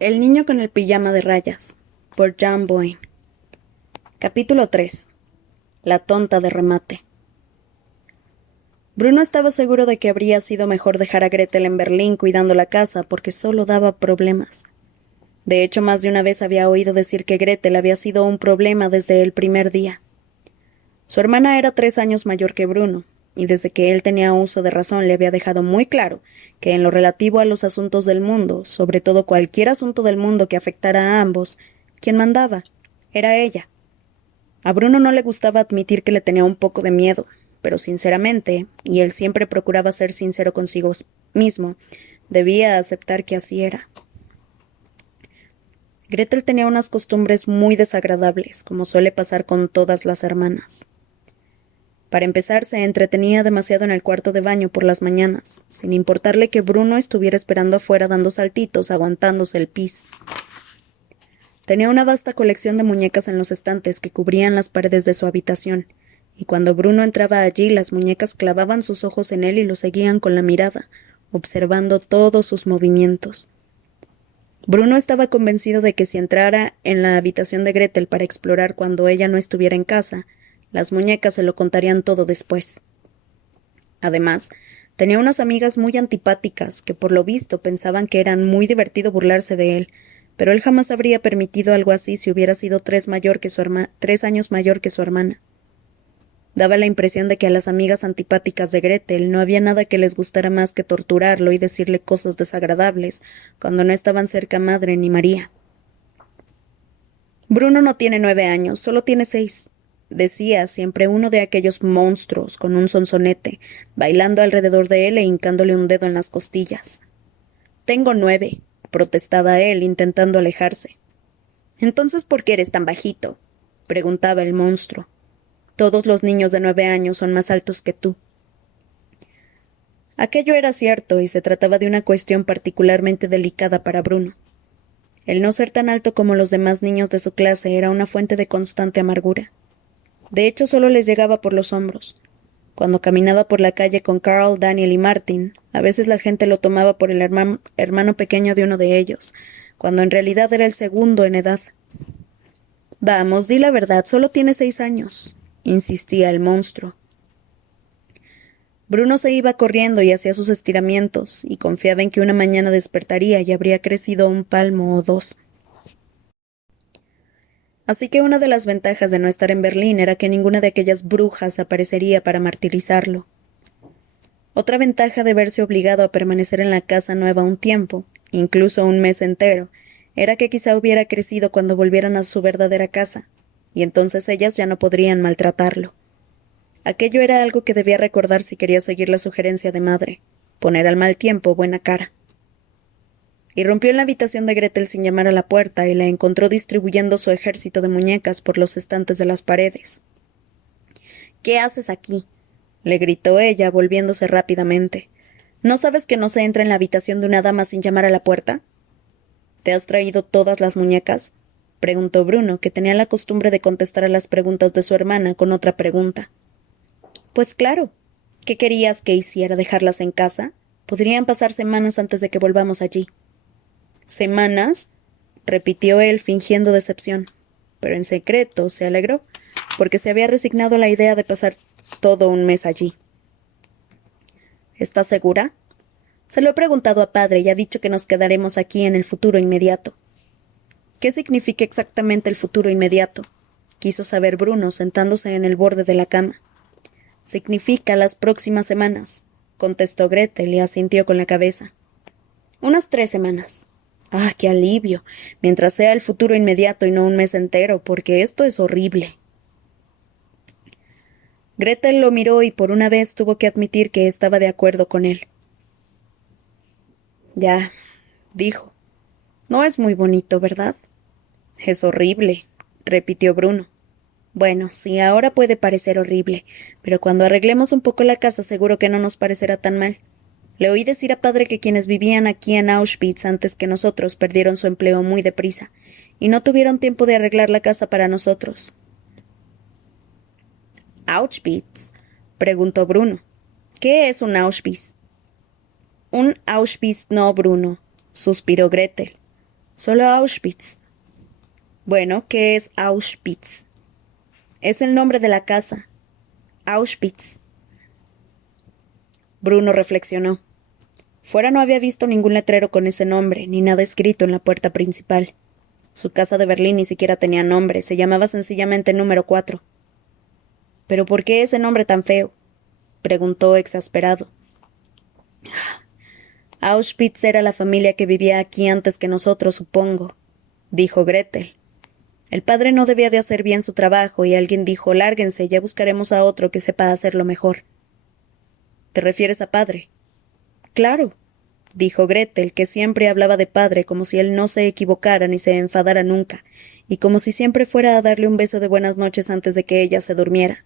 El niño con el pijama de rayas, por John Boyne. Capítulo 3. La tonta de remate. Bruno estaba seguro de que habría sido mejor dejar a Gretel en Berlín cuidando la casa, porque solo daba problemas. De hecho, más de una vez había oído decir que Gretel había sido un problema desde el primer día. Su hermana era 3 años mayor que Bruno, y desde que él tenía uso de razón le había dejado muy claro que en lo relativo a los asuntos del mundo, sobre todo cualquier asunto del mundo que afectara a ambos, quien mandaba era ella. A Bruno no le gustaba admitir que le tenía un poco de miedo, pero sinceramente, y él siempre procuraba ser sincero consigo mismo, debía aceptar que así era. Gretel tenía unas costumbres muy desagradables, como suele pasar con todas las hermanas. Para empezar, se entretenía demasiado en el cuarto de baño por las mañanas, sin importarle que Bruno estuviera esperando afuera dando saltitos, aguantándose el pis. Tenía una vasta colección de muñecas en los estantes que cubrían las paredes de su habitación, y cuando Bruno entraba allí, las muñecas clavaban sus ojos en él y lo seguían con la mirada, observando todos sus movimientos. Bruno estaba convencido de que si entrara en la habitación de Gretel para explorar cuando ella no estuviera en casa, las muñecas se lo contarían todo después. Además, tenía unas amigas muy antipáticas que por lo visto pensaban que era muy divertido burlarse de él, pero él jamás habría permitido algo así si hubiera sido 3 años mayor que su hermana. Daba la impresión de que a las amigas antipáticas de Gretel no había nada que les gustara más que torturarlo y decirle cosas desagradables cuando no estaban cerca Madre ni María. Bruno no tiene 9 años, solo tiene 6, decía siempre uno de aquellos monstruos con un sonsonete, bailando alrededor de él e hincándole un dedo en las costillas. Tengo 9, protestaba él, intentando alejarse. Entonces, ¿por qué eres tan bajito? Preguntaba el monstruo. Todos los niños de 9 años son más altos que tú. Aquello era cierto, y se trataba de una cuestión particularmente delicada para Bruno. El no ser tan alto como los demás niños de su clase era una fuente de constante amargura. De hecho, solo les llegaba por los hombros. Cuando caminaba por la calle con Carl, Daniel y Martin, a veces la gente lo tomaba por el hermano pequeño de uno de ellos, cuando en realidad era el segundo en edad. Vamos, di la verdad, solo tiene 6 años, insistía el monstruo. Bruno se iba corriendo y hacía sus estiramientos, y confiaba en que una mañana despertaría y habría crecido un palmo o 2. Así que una de las ventajas de no estar en Berlín era que ninguna de aquellas brujas aparecería para martirizarlo. Otra ventaja de verse obligado a permanecer en la casa nueva un tiempo, incluso un mes entero, era que quizá hubiera crecido cuando volvieran a su verdadera casa, y entonces ellas ya no podrían maltratarlo. Aquello era algo que debía recordar si quería seguir la sugerencia de madre, poner al mal tiempo buena cara. Irrumpió en la habitación de Gretel sin llamar a la puerta y la encontró distribuyendo su ejército de muñecas por los estantes de las paredes. ¿Qué haces aquí? Le gritó ella, volviéndose rápidamente. ¿No sabes que no se entra en la habitación de una dama sin llamar a la puerta? ¿Te has traído todas las muñecas? Preguntó Bruno, que tenía la costumbre de contestar a las preguntas de su hermana con otra pregunta. Pues claro. ¿Qué querías que hiciera? ¿Dejarlas en casa? Podrían pasar semanas antes de que volvamos allí. ¿Semanas? Repitió él, fingiendo decepción. Pero en secreto se alegró, porque se había resignado a la idea de pasar todo un mes allí. ¿Estás segura? Se lo he preguntado a padre y ha dicho que nos quedaremos aquí en el futuro inmediato. ¿Qué significa exactamente el futuro inmediato? Quiso saber Bruno, sentándose en el borde de la cama. Significa las próximas semanas, contestó Gretel y asintió con la cabeza. Unas 3 semanas. ¡Ah, qué alivio! Mientras sea el futuro inmediato y no un mes entero, porque esto es horrible. Gretel lo miró y por una vez tuvo que admitir que estaba de acuerdo con él. Ya, dijo. No es muy bonito, ¿verdad? Es horrible, repitió Bruno. Bueno, sí, ahora puede parecer horrible, pero cuando arreglemos un poco la casa seguro que no nos parecerá tan mal. Le oí decir a padre que quienes vivían aquí en Auschwitz antes que nosotros perdieron su empleo muy deprisa, y no tuvieron tiempo de arreglar la casa para nosotros. ¿Auschwitz? Preguntó Bruno. ¿Qué es un Auschwitz? Un Auschwitz no, Bruno, suspiró Gretel. Solo Auschwitz. Bueno, ¿qué es Auschwitz? Es el nombre de la casa. Auschwitz. Bruno reflexionó. Fuera no había visto ningún letrero con ese nombre, ni nada escrito en la puerta principal. Su casa de Berlín ni siquiera tenía nombre, se llamaba sencillamente número 4. ¿Pero por qué ese nombre tan feo? Preguntó exasperado. Auschwitz era la familia que vivía aquí antes que nosotros, supongo, dijo Gretel. El padre no debía de hacer bien su trabajo y alguien dijo: lárguense, ya buscaremos a otro que sepa hacerlo mejor. ¿Te refieres a padre? Claro, dijo Gretel, que siempre hablaba de padre como si él no se equivocara ni se enfadara nunca, y como si siempre fuera a darle un beso de buenas noches antes de que ella se durmiera,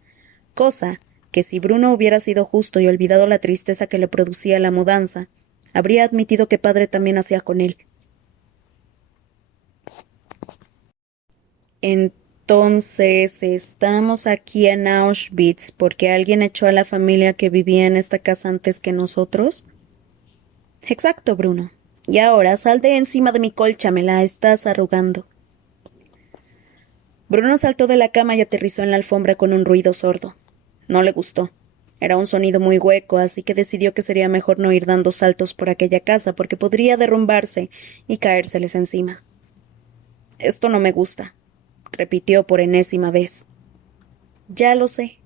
cosa que si Bruno hubiera sido justo y olvidado la tristeza que le producía la mudanza, habría admitido que padre también hacía con él. Entonces, ¿estamos aquí en Auschwitz porque alguien echó a la familia que vivía en esta casa antes que nosotros? Exacto, Bruno. Y ahora sal de encima de mi colcha, me la estás arrugando. Bruno saltó de la cama y aterrizó en la alfombra con un ruido sordo. No le gustó. Era un sonido muy hueco, así que decidió que sería mejor no ir dando saltos por aquella casa porque podría derrumbarse y caérseles encima. Esto no me gusta, repitió por enésima vez. Ya lo sé,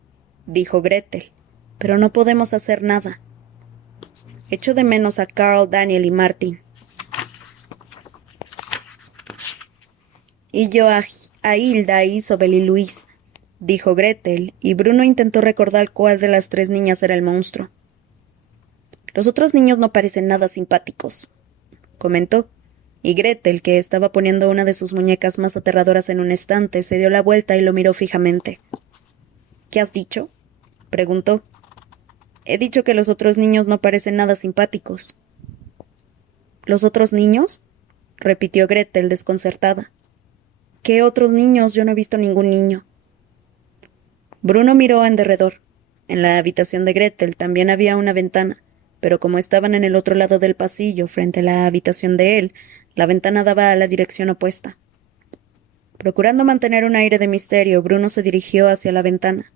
dijo Gretel, pero no podemos hacer nada. Echo de menos a Carl, Daniel y Martin. Y yo a Hilda, Isobel y Luis, dijo Gretel, y Bruno intentó recordar cuál de las 3 niñas era el monstruo. Los otros niños no parecen nada simpáticos, comentó, y Gretel, que estaba poniendo una de sus muñecas más aterradoras en un estante, se dio la vuelta y lo miró fijamente. ¿Qué has dicho? Preguntó. He dicho que los otros niños no parecen nada simpáticos. ¿Los otros niños? Repitió Gretel, desconcertada. ¿Qué otros niños? Yo no he visto ningún niño. Bruno miró en derredor. En la habitación de Gretel también había una ventana, pero como estaban en el otro lado del pasillo, frente a la habitación de él, la ventana daba a la dirección opuesta. Procurando mantener un aire de misterio, Bruno se dirigió hacia la ventana.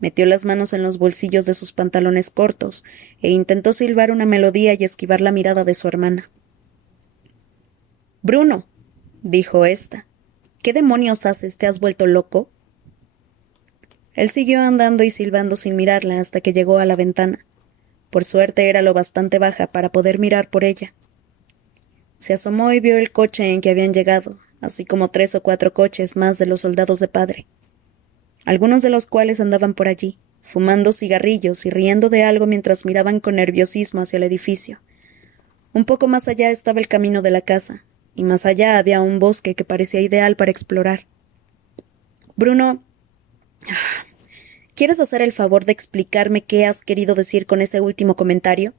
Metió las manos en los bolsillos de sus pantalones cortos e intentó silbar una melodía y esquivar la mirada de su hermana. Bruno, dijo ésta, ¿qué demonios haces? ¿Te has vuelto loco? Él siguió andando y silbando sin mirarla hasta que llegó a la ventana. Por suerte era lo bastante baja para poder mirar por ella. Se asomó y vio el coche en que habían llegado, así como 3 o 4 coches más de los soldados de padre, algunos de los cuales andaban por allí, fumando cigarrillos y riendo de algo mientras miraban con nerviosismo hacia el edificio. Un poco más allá estaba el camino de la casa, y más allá había un bosque que parecía ideal para explorar. Bruno, ¿quieres hacer el favor de explicarme qué has querido decir con ese último comentario?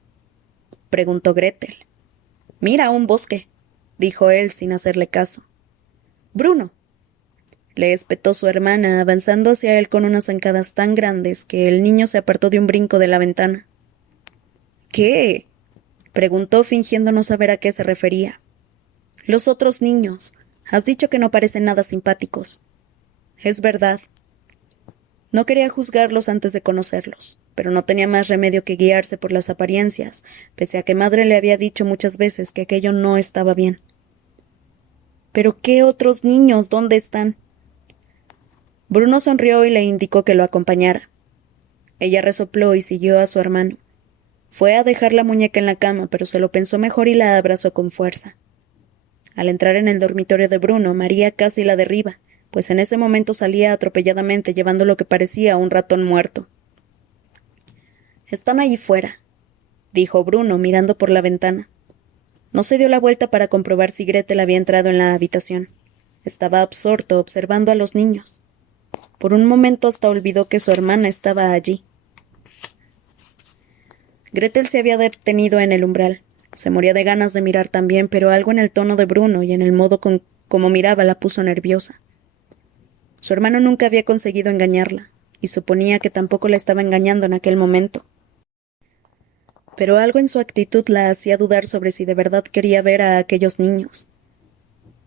Preguntó Gretel. Mira, un bosque, dijo él sin hacerle caso. Bruno, le espetó su hermana, avanzando hacia él con unas zancadas tan grandes que el niño se apartó de un brinco de la ventana. ¿Qué? Preguntó fingiendo no saber a qué se refería. Los otros niños. Has dicho que no parecen nada simpáticos. Es verdad. No quería juzgarlos antes de conocerlos, pero no tenía más remedio que guiarse por las apariencias, pese a que madre le había dicho muchas veces que aquello no estaba bien. ¿Pero qué otros niños? ¿Dónde están? Bruno sonrió y le indicó que lo acompañara. Ella resopló y siguió a su hermano. Fue a dejar la muñeca en la cama, pero se lo pensó mejor y la abrazó con fuerza. Al entrar en el dormitorio de Bruno, María casi la derriba, pues en ese momento salía atropelladamente llevando lo que parecía un ratón muerto. Están allí fuera, dijo Bruno, mirando por la ventana. No se dio la vuelta para comprobar si Gretel había entrado en la habitación. Estaba absorto observando a los niños. Por un momento hasta olvidó que su hermana estaba allí. Gretel se había detenido en el umbral. Se moría de ganas de mirar también, pero algo en el tono de Bruno y en el modo como miraba la puso nerviosa. Su hermano nunca había conseguido engañarla, y suponía que tampoco la estaba engañando en aquel momento. Pero algo en su actitud la hacía dudar sobre si de verdad quería ver a aquellos niños.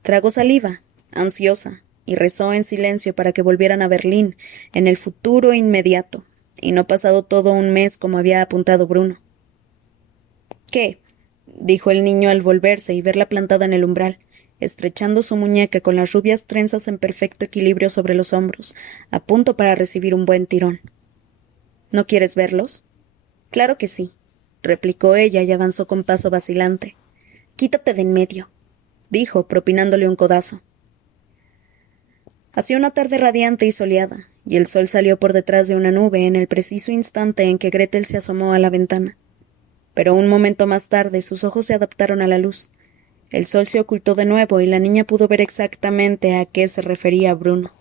Tragó saliva, ansiosa, y rezó en silencio para que volvieran a Berlín en el futuro inmediato, y no pasado todo un mes como había apuntado Bruno. ¿Qué? Dijo el niño al volverse y verla plantada en el umbral, estrechando su muñeca con las rubias trenzas en perfecto equilibrio sobre los hombros, a punto para recibir un buen tirón. ¿No quieres verlos? Claro que sí, replicó ella y avanzó con paso vacilante. Quítate de en medio, dijo, propinándole un codazo. Hacía una tarde radiante y soleada, y el sol salió por detrás de una nube en el preciso instante en que Gretel se asomó a la ventana. Pero un momento más tarde sus ojos se adaptaron a la luz. El sol se ocultó de nuevo y la niña pudo ver exactamente a qué se refería Bruno.